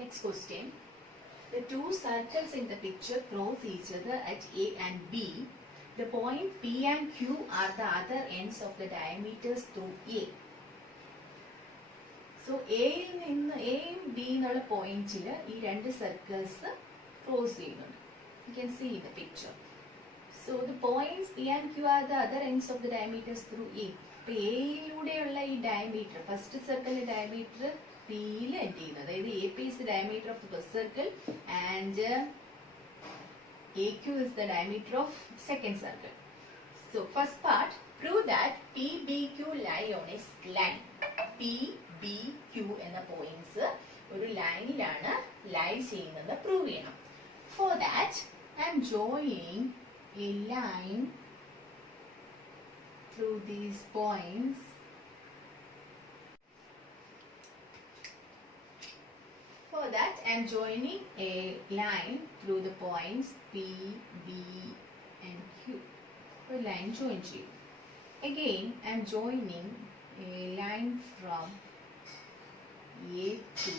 Next question. The two circles in the picture cross each other at A and B. The point P and Q are the other ends of the diameters through A. So എയിൽ നിന്ന് എയും B എന്നുള്ള പോയിന്റിൽ ഈ രണ്ട് circles cross ചെയ്യുന്നുണ്ട്. You can see the picture. So the points P and Q are the other ends of the diameters through A. അപ്പോൾ എയിലൂടെയുള്ള ഈ ഡയമീറ്റർ, ഫസ്റ്റ് സർക്കിളിന്റെ ഡയമീറ്റർ പിയിൽ എൻഡ് ചെയ്യുന്നത്, അതായത് A P is the diameter of the first circle and A Q is the diameter of second circle. So first part, prove that P, B, Q lie on a line. P, B, Q എന്ന points ഒരു ലൈനിലാണ് ലൈ ചെയ്യുന്നത് prove ചെയ്യണം. For that, I am drawing a line through these points. For that, I am joining a line through the points P, B, and Q. A line join ചെയ്യും. Again, I am joining a line from A to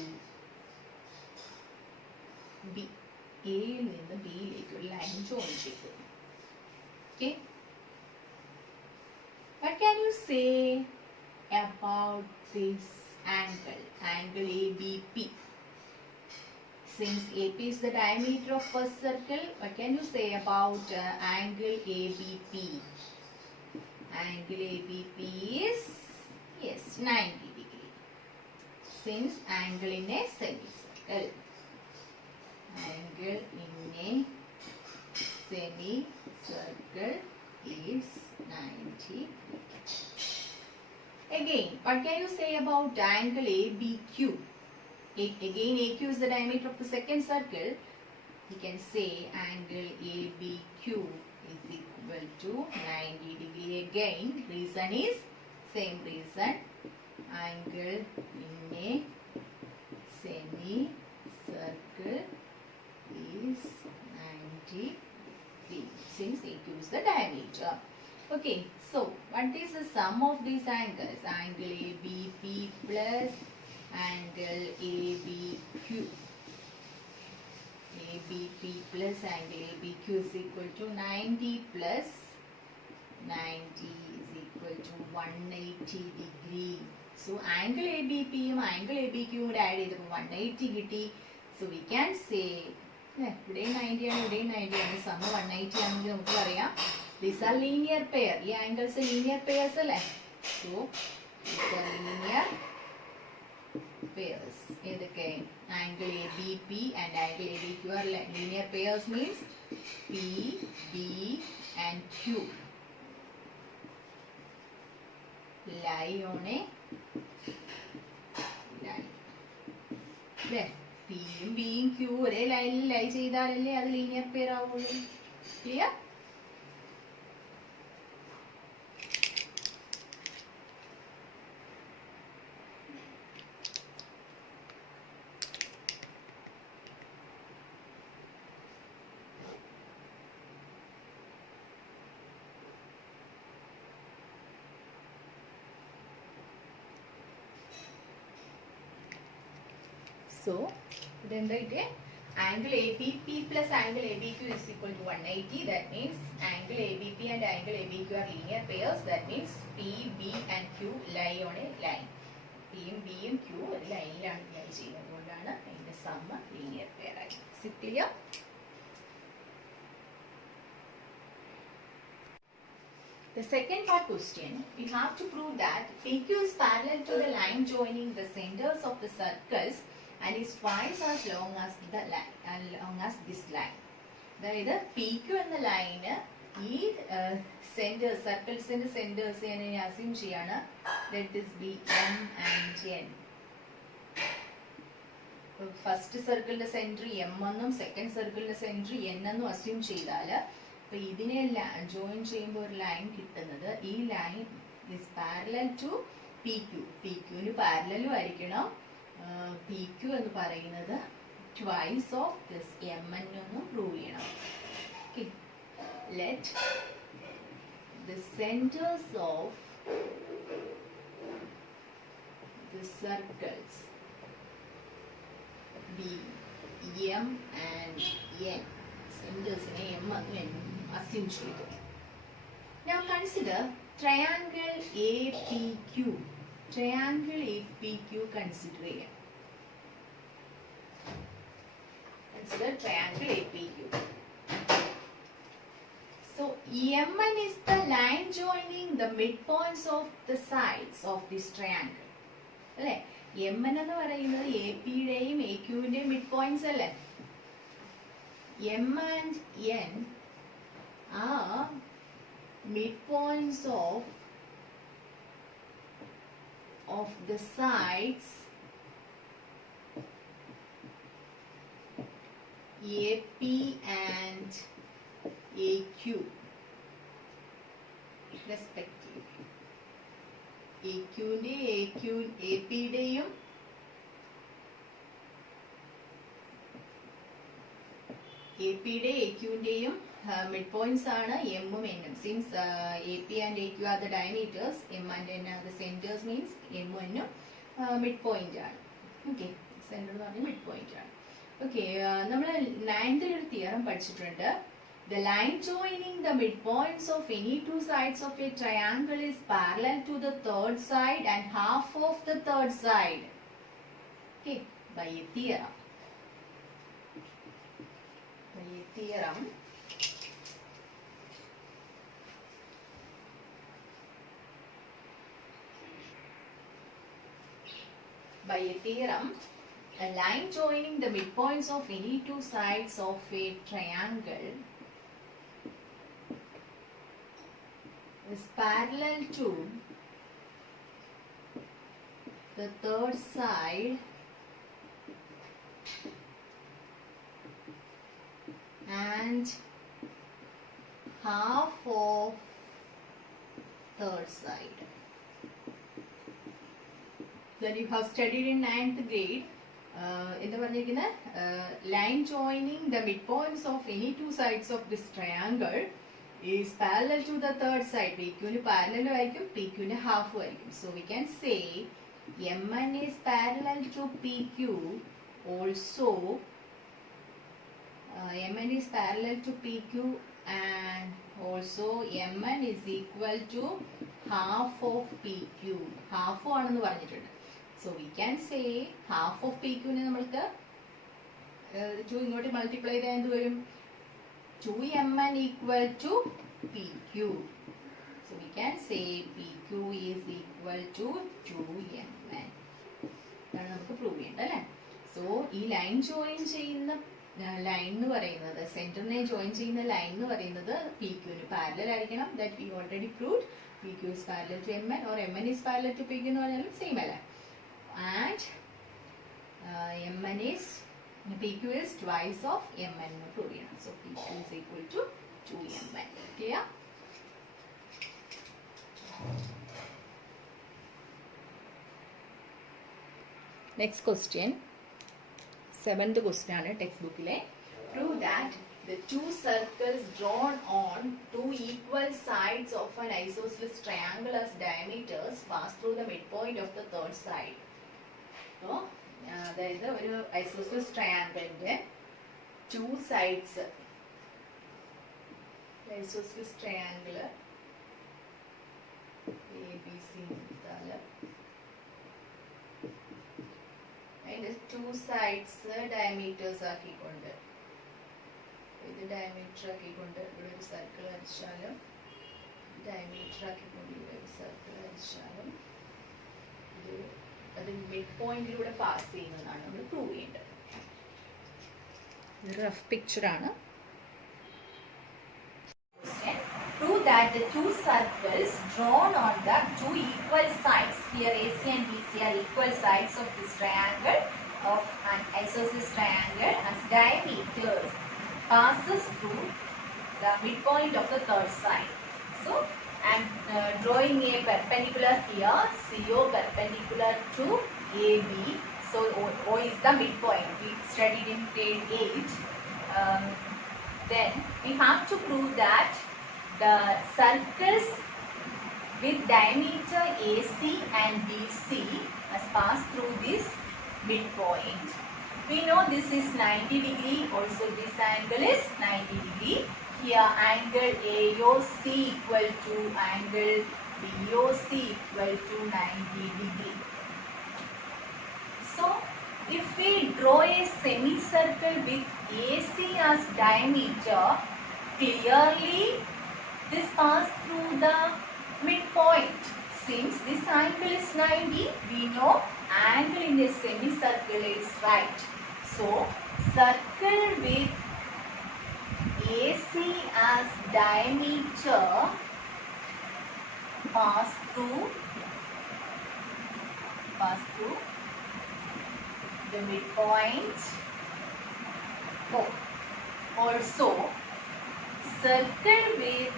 B. A യിൽ നിന്ന് B യിലേക്ക് ഒരു line join ചെയ്തു. Okay? What can you say about this angle? Angle ABP. Since AP is the diameter of first circle, what can you say about angle ABP? Angle ABP is, yes, 90 degree. Since angle in a semicircle. Angle in a semicircle is 90 degree. Again, what can you say about angle ABQ? Again, AQ is the diameter of the second circle. You can say angle ABQ is equal to 90 degree. Again, reason is same reason. Angle in a semicircle is 90 degree since AQ is the diameter. Okay, so what is the sum of these angles? Angle ABP plus angle ABQ. ABP plus angle ABQ is equal to 90 plus 90 is equal to 180 degree. So angle ABP യും angle ABQ യും കൂടെ add ചെയ്തപ്പോൾ 180 കിട്ടി. So we can say ഇവിടെ 90 ആണ്, ഇവിടെ 90 ആണ്, some 180 ആണെങ്കിൽ നമുക്ക് പറയാം these are linear pair. ഈ angles linear pairs അല്ലേ? So these are linear pairs. ഏതൊക്കെ? Angle ABP and angle ABQ are linear pairs means P, B and Q lie on a line. അല്ലേ? പിയും ബിയും ക്യൂ ഒരേ ലൈനിൽ ലൈ ചെയ്താലല്ലേ അത് ലീനിയർ പെയർ ആവുള്ളൂ. Clear? So, then angle ABP plus angle ABQ is equal to 180. That means angle ABP and angle ABQ are linear pairs. That means P, B and Q lie on a line. P യും B യും Q ഒരു ലൈനിലാണ് ലൈ ചെയ്യുന്നത്. അതുകൊണ്ടാണ് അതിന്റെ some linear pair ആയി. Is it clear? The second part question, we have to prove that PQ is parallel to the line joining the centers of the circles and is twice as long as the line, this line. അതായത് P Q എന്ന line ഈ centres, സർക്കിൾസിന്റെ centres ഞാൻ assume ചെയ്യാണ്. Let this be M and N. First സർക്കിളിന്റെ centre M എന്നും second സർക്കിളിന്റെ centre N എന്നും അസ്യൂം ചെയ്താൽ അപ്പൊ ഇതിനെ ജോയിൻ ചെയ്യുമ്പോൾ ഒരു ലൈൻ കിട്ടുന്നത്, ഈ line is parallel to P Q. P ക്യുവിന് പാരലലും ആയിരിക്കണം. പി ക്യു എന്ന് പറയുന്നത് twice of this M N എന്നും പ്രൂവ് ചെയ്യണം. Let the centers of the circles B, M and N. Centers in M assume cheyidu. Now consider triangle APQ. Triangle APQ consider. Consider triangle APQ. So MN is the line joining the midpoints of the sides of this triangle. Right? MN എന്ന് പറയുന്നത് APയുടെയും AQവിന്റെയും midpoints അല്ലേ? M and N are midpoints of the sides AP and AQ respectively. APയുടെയും AQവിന്റെയും midpoints ആണ് M ഉം N ഉം. Since AP and AQ are the diameters, M and N are the centers, means M ഉം N ഉം midpoint ആണ്. Okay, center എന്ന് പറഞ്ഞാൽ midpoint ആണ്. Okay, നമ്മൾ 9th ഒരു തിയറം പഠിച്ചിട്ടുണ്ട്. The line joining the midpoints of any two sides of a triangle is parallel to the third side and half of the third side. Okay, by a theorem. By a theorem, a line joining the midpoints of any two sides of a triangle is parallel to the third side and half of third side. That you have studied in 9th grade. In the line joining the midpoints of any two sides of this triangle is parallel to the third side. PQ parallel to PQ half. So we can say MN is parallel to PQ. Also, MN is parallel to PQ and also MN is equal to half of PQ. Half ആണെന്ന് പറഞ്ഞിട്ടുണ്ട്. So we can say half of PQ നെ നമ്മൾക്ക് 2 ഇങ്ങോട്ട് multiply ചെയ്താൽ എന്ത് വരും? 2MN equal to PQ. So we can say PQ is equal to 2MN. ഇതാണ് നമുക്ക് പ്രൂവ് ചെയ്യേണ്ടത് അല്ലേ? സോ ഈ ലൈൻ ജോയിൻ ചെയ്യുന്ന ലൈൻ എന്ന് പറയുന്നത്, സെന്ററിനെ ജോയിൻ ചെയ്യുന്ന ലൈൻ എന്ന് പറയുന്നത് PQന് പാരലൽ ആയിരിക്കണം. That we already proved. PQ is parallel to MN or MN is parallel to PQ എന്ന് പറഞ്ഞാലും സെയിം അല്ലേ? And PQ is twice of MN എന്ന് പ്രൂവ് ചെയ്യണം. So PQ is equal to 2MN. Clear? Next question. 7th question ആണ് text prove that the two circles drawn on two equal sides of an isosceles triangle's diameters pass through the midpoint of the third side. So, അതായത് ഒരു isosceles triangleന്റെ two sides, isosceles triangle ABC അതിന്റെ two sides diameters ആക്കിക്കൊണ്ട്, ഇത് diameter ആക്കിക്കൊണ്ട് ഇവിടെ ഒരു circle വരച്ചാലും, diameter ആക്കിക്കൊണ്ട് ഇവിടെ ഒരു circle വരച്ചാലും ഇത് അത് മിഡ് പോയിന്റിലൂടെ പാസ് ചെയ്യുന്നതാണ് നമ്മൾ പ്രൂവ് ചെയ്യേണ്ടത്. റഫ് പിക്ചർ ആണ്. Prove that the two circles drawn on the two equal sides, here AC and BC are equal sides of this triangle, of an isosceles triangle, as diameters passes through the midpoint of the third side. So I am drawing a perpendicular here, CO perpendicular to AB. So O is the midpoint. We studied in grade 8. Then we have to prove that the circles with diameter AC and BC has passed through this midpoint. We know this is 90 degree, also this angle is 90 degree. Here angle AOC equal to angle BOC equal to 90 degree. So if we draw a semicircle with AC as diameter, clearly this passes through the midpoint. Since this angle is 90, we know angle in a semicircle is right. So circle with AC as diameter pass through the midpoint O. Also circle with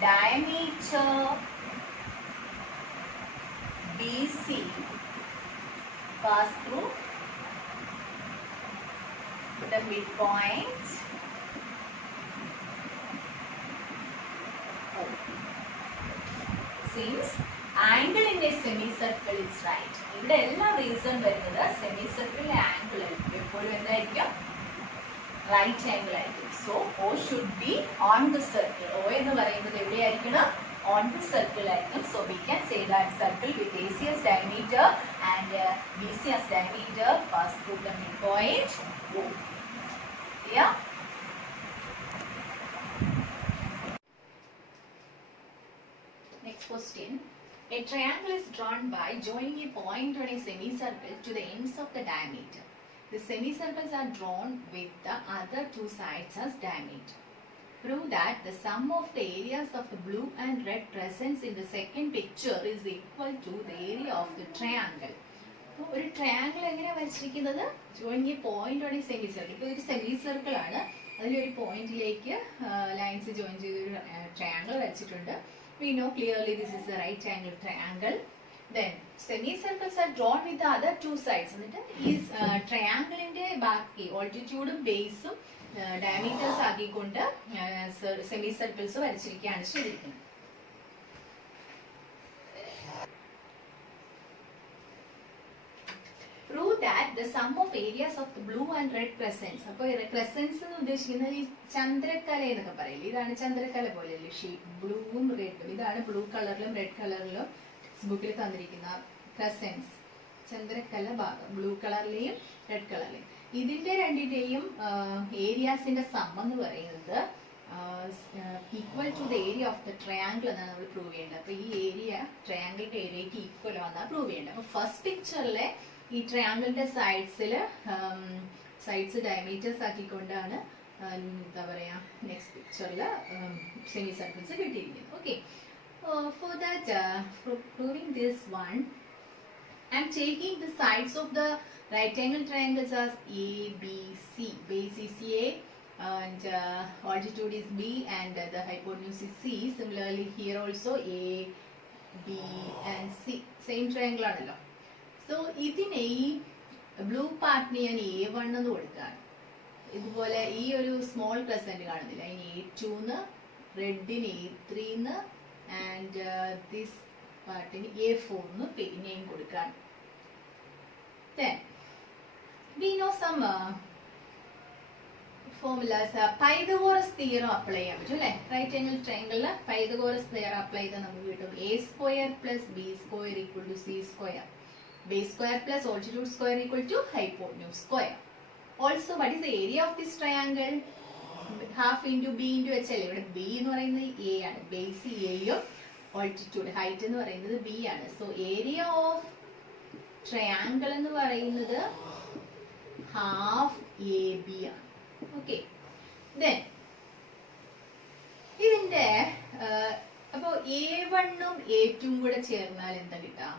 diameter BC pass through the midpoint O. Since angle in a semicircle is right. ഇവിടെ എല്ലാ reason വരുന്നത് സെമിസർക്കിളിലെ angle എപ്പോഴും എന്തായിരിക്കും right angle ആയിരിക്കും. So O should be on the circle. O എന്ന് പറയുന്നത് എവിടെയായിരിക്കണം? On the circle ആയിരിക്കും. So we can say that circle with AC as diameter and BC as diameter pass through the midpoint O. Yeah. Next question. A triangle is drawn by joining a point on a semicircle to the ends of the diameter. The semicircles are drawn with the other two sides as diameter. Prove that the sum of the areas of the blue and red presents in the second picture is equal to the area of the triangle. ഒരു triangle എങ്ങനെയാണ് വരച്ചിരിക്കുന്നത്? Join a point on a semicircle. ഇപ്പോൾ ഒരു semicircle ആണ്, അതിലൊരു പോയിന്റിലേക്ക് lines join ചെയ്തൊരു triangle വരച്ചിട്ടുണ്ട്. We know clearly this is the right angle triangle. Then semicircles are drawn with the other two sides. എന്നിട്ട് ഈ ട്രയാങ്കിളിന്റെ ബാക്കി ഓൾട്ടിറ്റ്യൂഡും ബേസും ഡയമീറ്റേഴ്സ് ആക്കിക്കൊണ്ട് സെമിസർക്കിൾസ് വരച്ചിരിക്കുകയാണ് ശരിക്കും. Prove that the sum of areas of the blue and red crescents. അപ്പോൾ Crescens എന്ന് ഉദ്ദേശിക്കുന്നത് ഈ ചന്ദ്രക്കല എന്നൊക്കെ പറയില്ലേ, ഇതാണ് ചന്ദ്രക്കല പോലെയല്ലേ ഷേപ്പ്, ബ്ലൂവും റെഡും. ഇതാണ് ബ്ലൂ കളറിലും റെഡ് കളറിലും ബുക്കിൽ തന്നിരിക്കുന്ന ക്രെസൻസ്, ചന്ദ്രക്കല ഭാഗം, ബ്ലൂ കളറിലെയും റെഡ് കളറിലെയും. ഇതിന്റെ രണ്ടിന്റെയും ഏരിയാസിന്റെ സം എന്ന് പറയുന്നത് equal to the area of the triangle എന്നാണ് നമ്മൾ പ്രൂവ് ചെയ്യേണ്ടത്. അപ്പൊ ഈ ഏരിയ ട്രയാങ്കിളിന്റെ ഏരിയക്ക് ഈക്വൽ ആണെന്നാണ് പ്രൂവ് ചെയ്യേണ്ടത്. അപ്പൊ ഫസ്റ്റ് പിക്ചറിലെ ഈ ട്രയാങ്കിളിന്റെ സൈഡ്സ് ഡയമീറ്റേഴ്സ് ആക്കിക്കൊണ്ടാണ് എന്താ പറയാ നെക്സ്റ്റ് പിക്ചറിൽ സെമി സർക്കിൾസ് കിട്ടിയിരിക്കുന്നത്. Okay, for that proving this one I am taking the sides of the right angle triangles as A, B, C. Base is A and altitude is B and the hypotenuse is C. Similarly here also A, B and C. Same triangle ആണല്ലോ. So ഇതിനെ ഈ blue പാർട്ടിന് ഞാൻ A1 എന്ന് കൊടുക്കുകയാണ്. ഇതുപോലെ ഈ ഒരു small crescent കാണുന്നില്ല, അതിന് A2 ന്ന്, റെഡിന് A3 ന്ന് ആൻഡ് ദിസ് പാർട്ടിന് A4 ന്ന് പിന്നെയും കൊടുക്കുകയാണ്. Then we know some formulas. Pythagoras theorem apply ചെയ്യാൻ പറ്റും അല്ലേ? റൈറ്റ് ആംഗിൾ ട്രയാങ്കിളിൽ Pythagoras theorem അപ്ലൈ ചെയ്താൽ നമുക്ക് കിട്ടും A square plus B square equal to C square. Base square plus altitude square equal to hypotenuse square. Also, what is the area of this triangle? Half into B into H അല്ലേ? ഇവിടെ B എന്ന് പറയുന്നത് A ആണ്, base Aയും altitude height എന്ന് പറയുന്നത് B ആണ്. So area of triangle എന്ന് പറയുന്നത് half AB ആണ്. Okay, then ഇതിന്റെ അപ്പോ A1 ഉം A2 ഉം കൂടെ ചേർന്നാൽ എന്താ കിട്ടുക?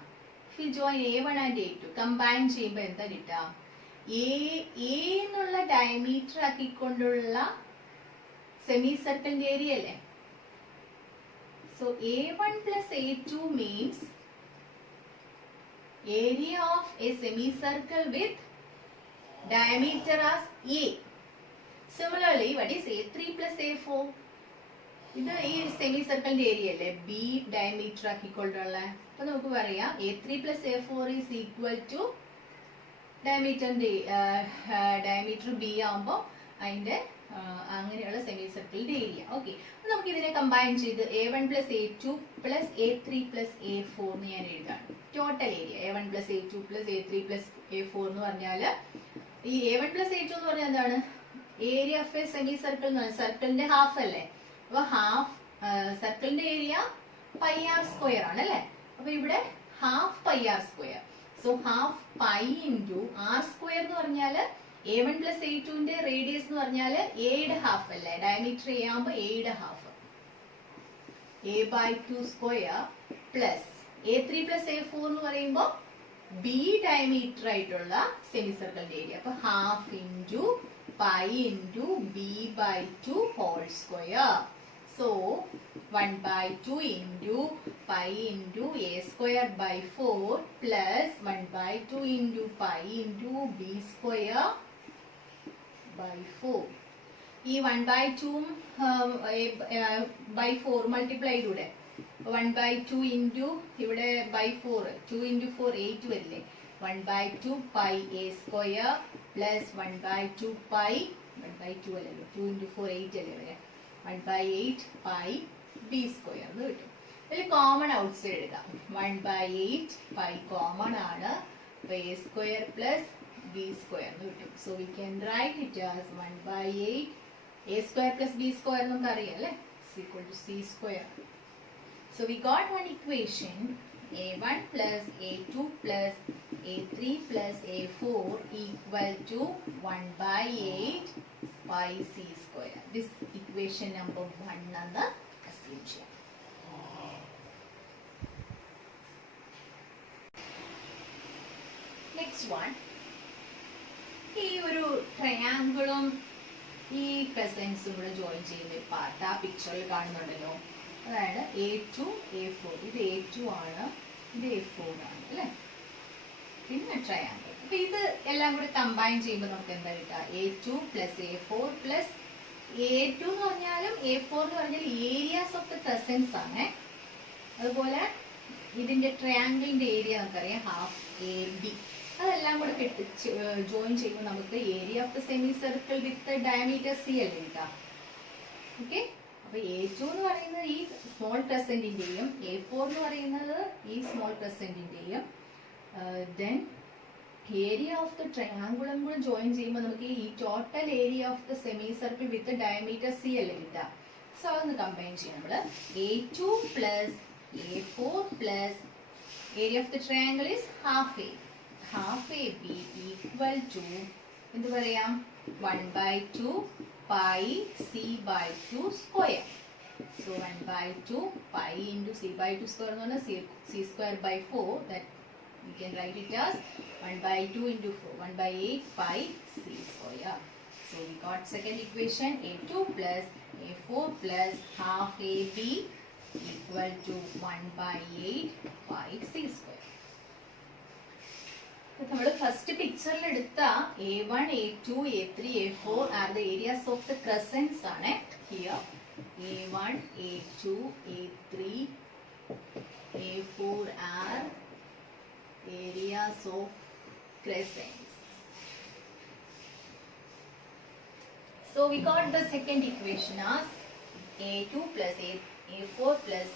If you join A1 and A2 combine ചെയ്യുമ്പോൾ എന്താ കിട്ടുക? A എന്നുള്ള ഡയമീറ്റർ ആക്കിക്കൊണ്ടുള്ള സെമി സർക്കിളിന്റെ ഏരിയ അല്ലേ? So A1 plus A2 means area of a semicircle with diameter as A. Similarly, what is A3 plus A4? ഇത് ഈ സെമിസർക്കിളിന്റെ ഏരിയ അല്ലേ, B diameter ആക്കിക്കൊണ്ടുള്ള. അപ്പൊ നമുക്ക് പറയാം A3 plus A4 is equal to diameter B ആകുമ്പോൾ അതിന്റെ അങ്ങനെയുള്ള സെമി സർക്കിളിന്റെ ഏരിയ. ഓക്കെ, നമുക്ക് ഇതിനെ കമ്പൈൻ ചെയ്ത് A1 plus A2 plus A3 plus A4 എന്ന് ഞാൻ എഴുതാണ്. Total area A1 plus A2 plus A3 plus A4 എന്ന് പറഞ്ഞാല് ഈ A1 പ്ലസ് A2 എന്ന് പറഞ്ഞാൽ എന്താണ്? Area of A semi circle. സർക്കിളിന്റെ ഹാഫ് അല്ലേ? അപ്പൊ ഹാഫ് സർക്കിളിന്റെ ഏരിയ പൈ ആർ സ്ക്വയർ ആണ് അല്ലെ? അപ്പൊ ഇവിടെ half pi r square. So half pi into r square എന്ന് പറഞ്ഞാല് A1 പ്ലസ് A2 ന്റെ റേഡിയസ് എന്ന് പറഞ്ഞാല് എയുടെ ഹാഫ് അല്ലേ? ഡയമീറ്റർ A ആകുമ്പോ എയുടെ half A/2 square plus A3 plus A4 എന്ന് പറയുമ്പോ ബി ഡയമീറ്റർ ആയിട്ടുള്ള സെമി സർക്കിളിന്റെ ഏരിയ. അപ്പൊ half into pi into B/2 whole square. So 1/2 into pi into A square by 4 plus 1/2 into pi into B square by 4. ഈ 1/2 by 4 multiply ഇവിടെ 1/2 into ഇവിടെ by 4 2 into 4 8 വരില്ലേ? 1/2 pi A square plus 1/2 pi 1/2 അല്ലല്ലോ 2 into 4 8 അല്ലേ വരെ 1/8 pi B square എന്ന് കിട്ടും. ഇതിൽ കോമൺ ഔട്ട്സൈഡ് എടുക്കാം. 1/8 പൈ കോമൺ ആണ്. A square plus B square എന്ന് കിട്ടും. So we can write it as 1/8 A square plus B square നമുക്ക് അറിയാം അല്ലേ? is equal to C square. So we got one equation A1 plus A2 plus A3 plus A4 equal to 1/8 pi C square. This equation number 1 എന്ന് assume ചെയ്യാം. Next one. ഈ ഒരു ട്രയാങ്കിളും ഈ ക്രസൻസും കൂടെ join ചെയ്യുന്ന ഒരു പാർട്ട് ആ പിക്ചറിൽ കാണുന്നുണ്ടല്ലോ. അതായത് A2 A4. ഇത് A2 ആണ്, ഇത് A4 ആണ് അല്ലേ? പിന്നെ ട്രയാങ്കിൾ. അപ്പൊ ഇത് എല്ലാം കൂടെ കമ്പൈൻ ചെയ്യുമ്പോൾ നമുക്ക് എന്താ കിട്ടുക? A2 plus A4 plus A2 എന്ന് പറഞ്ഞാലും A4 എന്ന് പറഞ്ഞാൽ ഏരിയാസ് ഓഫ് ദ ക്രസൻസ് ആണ്. അതുപോലെ ഇതിന്റെ ട്രയാങ്കിളിന്റെ ഏരിയ നമുക്കറിയാം ഹാഫ് AB. അതെല്ലാം കൂടെ ജോയിൻ ചെയ്യുമ്പോൾ നമുക്ക് area of the semicircle with diameter C അല്ലേ കിട്ടാം. ഓക്കെ, അപ്പൊ A2 എന്ന് പറയുന്നത് ഈ സ്മോൾ ക്രസന്റിന്റെയും A4 എന്ന് പറയുന്നത് ഈ സ്മോൾ ക്രസന്റിന്റെയും ദെൻ ഏരിയ ഓഫ് ദ ട്രയാങ്കുളും കൂടെ ജോയിൻ ചെയ്യുമ്പോൾ നമുക്ക് ഈ total area of the semicircle with diameter C അല്ലേ കിട്ടാം. സോ അതൊന്ന് കമ്പൈൻ ചെയ്യാം നമ്മള്. A2 plus A4 plus area of the triangle is half A. Half AB equal to എന്ത് പറയാം? 1/2 pi C/2 square. So 1/2 pi into C/2 square എന്ന് പറഞ്ഞാൽ C square by 4. That we can write it as 1/2 into 4 1/8 pi C square. So we got second equation A2 plus A4 plus half AB equal to 1/8 pi C square. നമ്മൾ first പിക്ചറിൽ എടുത്ത A1, A2, A3, A4 are the areas of the crescents ആണ്. Here A1, A2, A3, A4 are areas of crescents. So we got the second equation as A2 plus A4 plus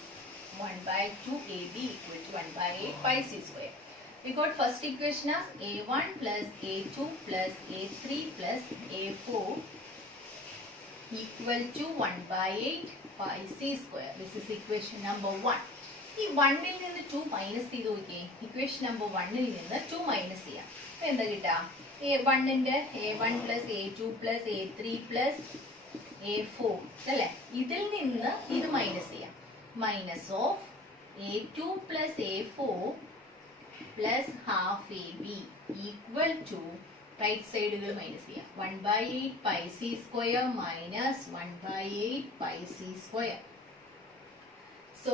1/2 AB equal to 1/8 pi C square. We got first equation as A1 plus A2 plus A3 plus A4 equal to 1/8 pi C square. This is equation number 1. ഈ 1ൽ നിന്ന് 2 minus ചെയ്ത് നോക്കിയേ. Equation number 1ൽ നിന്ന് 2 minus ചെയ്യാം. അപ്പൊ എന്താ കിട്ടാ? A1ന്റെ A1 plus A2 plus A3 plus A4 അല്ലേ? ഇതിൽ നിന്ന് ഇത് മൈനസ് ചെയ്യാം. Minus of A2 plus A4 plus half AB equal to right side minus here 1/8 pi C square minus 1/8 pi C square. So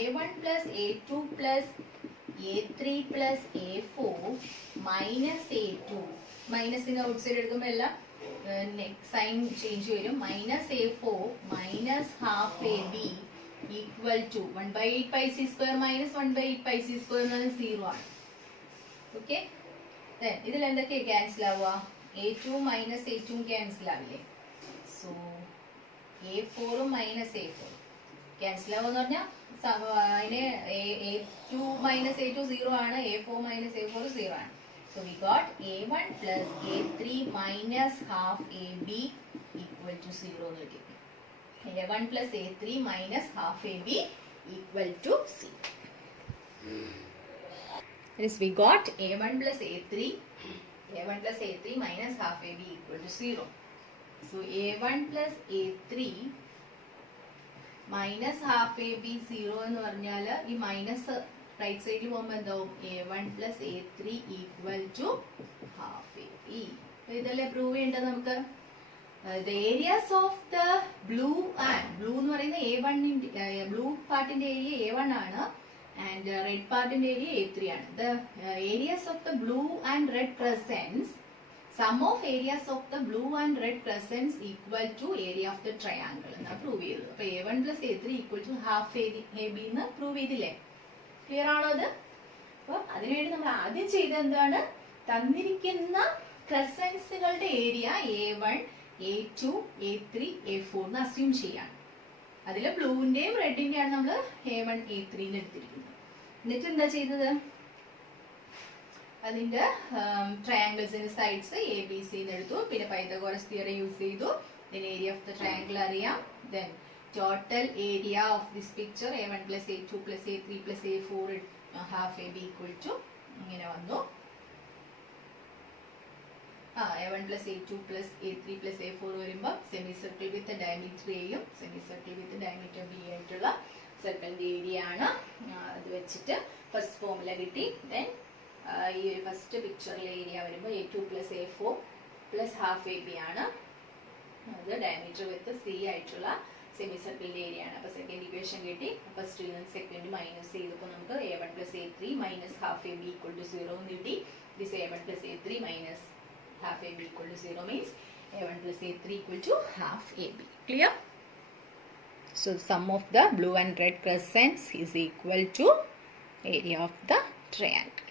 A1 plus A2 plus A3 plus A4 minus A2 minus in outside എടുക്കുമ്പോൾ എല്ലാം sign change വരും. minus A4 minus half AB equal to 1/8 pi C square minus 1/8 pi C square എന്ന് 0 ആണ്. Okay. ഇതിൽ എന്തൊക്കെ cancel ആവുക? A2 minus A2 cancel ആവില്ലേ? So A4 minus A4 cancel ആവുമെന്ന് പറഞ്ഞാൽ അതിന് A2 മൈനസ് A2 0 ആണ്, A4 മൈനസ് A4 0 ആണ്. So we got A1 plus A3 minus half AB equal to 0 എന്ന് കിട്ടി. A1 plus A3 minus half AB equal to 0. That is, we got A1 plus A3 minus half AB equal to 0. So A1 plus A3 minus half AB 0 എന്ന് പറഞ്ഞാൽ ഈ minus right സൈഡിൽ പോകുമ്പോൾ എന്താവും? A1 plus A3 equal to half AB. ഇതല്ലേ prove ചെയ്യേണ്ടത് നമുക്ക്. The areas of the blue എന്ന് പറയുന്ന blue പാർട്ടിന്റെ ഏരിയ A1 ആണ്, and red പാർട്ടിന്റെ ഏരിയ A3 ആണ്. The areas of the blue and red crescents, sum of areas of the blue and red crescents equal to area of the triangle എന്ന് prove ചെയ്തത്. അപ്പൊ A1 plus A3 equal to half AB എന്ന് prove ചെയ്തില്ലേ? Clear ആണോ അത്? അപ്പൊ അതിനുവേണ്ടി നമ്മൾ ആദ്യം ചെയ്ത എന്താണ്? തന്നിരിക്കുന്ന ക്രെസൻസുകളുടെ area A1, A2, A3, A4 എന്ന് അസ്യൂം ചെയ്യാണ്. അതിൽ ബ്ലൂവിന്റെയും റെഡിന്റെയാണ് നമ്മൾ A1, A3 എന്ന് എടുത്തിരിക്കുന്നത്. എന്നിട്ട് എന്താ ചെയ്തത്? അതിന്റെ ട്രയാങ്കിൾസിന്റെ സൈഡ്സ് ABC എന്ന് എടുത്തു. പിന്നെ പൈതഗോറസ് തിയറം യൂസ് ചെയ്തു. ഏരിയ ഓഫ് ദ ട്രയാങ്കിൾ അറിയാം. Then total area of this picture A1 plus A2 plus A3 plus A4 half AB equal to ഇങ്ങനെ വന്നു. A1 plus A2 plus A3 plus A4 വരുമ്പോൾ semi circle with diameter എയും semi circle with diameter B ആയിട്ടുള്ള സർക്കിളിന്റെ area ആണ്. അത് വെച്ചിട്ട് first formula കിട്ടി. ദെൻ ഈ ഒരു ഫസ്റ്റ് പിക്ചറിലെ ഏരിയ വരുമ്പോൾ A2 plus A4 plus half AB ആണ്. അത് ഡയമീറ്റർ വിത്ത് സി ആയിട്ടുള്ള സെമി സർക്കിളിന്റെ ഏരിയ ആണ്. അപ്പൊ സെക്കൻഡ് ഇക്വേഷൻ കിട്ടി. ഫസ്റ്റിൽ നിന്ന് സെക്കൻഡ് മൈനസ് ചെയ്തപ്പോൾ നമുക്ക് A1 plus A3 minus half AB equal to 0 എന്ന് കിട്ടി. This A1 plus A3 minus half AB equal to 0 means A1 plus A3 equal to half AB. Clear? So sum of the blue and red crescents is equal to area of the triangle.